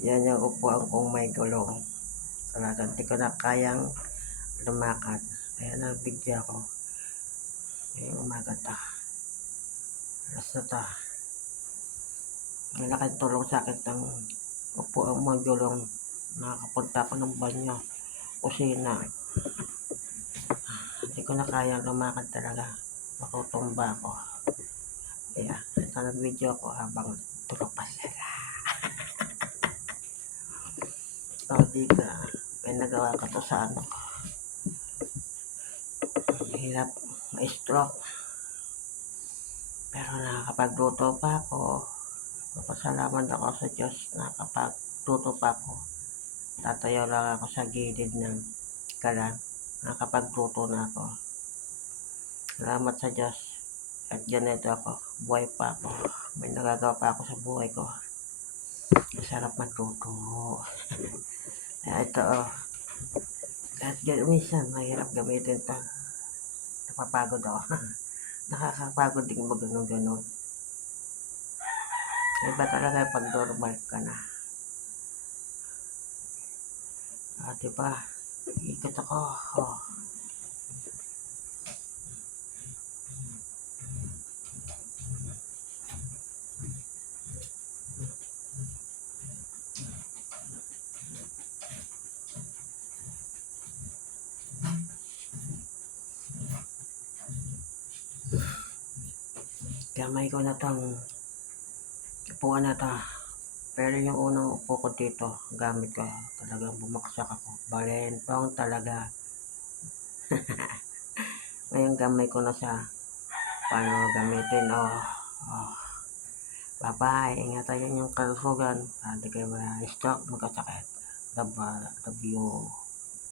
Yan yung upuan kong may gulong. Talagang di ko na kayang lumakad. Kaya nagbigya ako. Ngayong umaga ta. Alas na ta. Malaking tulong sa akin ng upuan may gulong. Nakakapunta ako ng banyo. Kusina. Hindi ko na kayang lumakad talaga. Matutumba ako. Kaya ito nag-video ako habang tulog pa sila. So, dito, may nagawa ko to sa ano. Hirap ma-stroke. Pero nakakapagluto pa ako. Papasalamat ako sa Diyos na nakakapagluto pa ako. Tatayo lang ako sa gilid ng kalan. Nakakapagluto na ako. Salamat sa Diyos. At ganito ako. Buhay pa ako. May nagagawa pa ako sa buhay ko. Masarap magluto. Kaya ito kahit minsan mahirap gamitin ito. Napapagod ako. Nakakapagod din mag ganun. Iba talaga pag normal ka na. Diba? Ikot ako. Oh. Gamay ko na tong upuan na to. Pero yung unang upo ko dito, gamit ko, talagang bumaksak ako. Balentong talaga. Ngayon gamay ko na siya. Paano gamitin? Bye-bye. Ingatan yung kalusugan. Hindi kayo ma-stroke, magkasakit. Love you.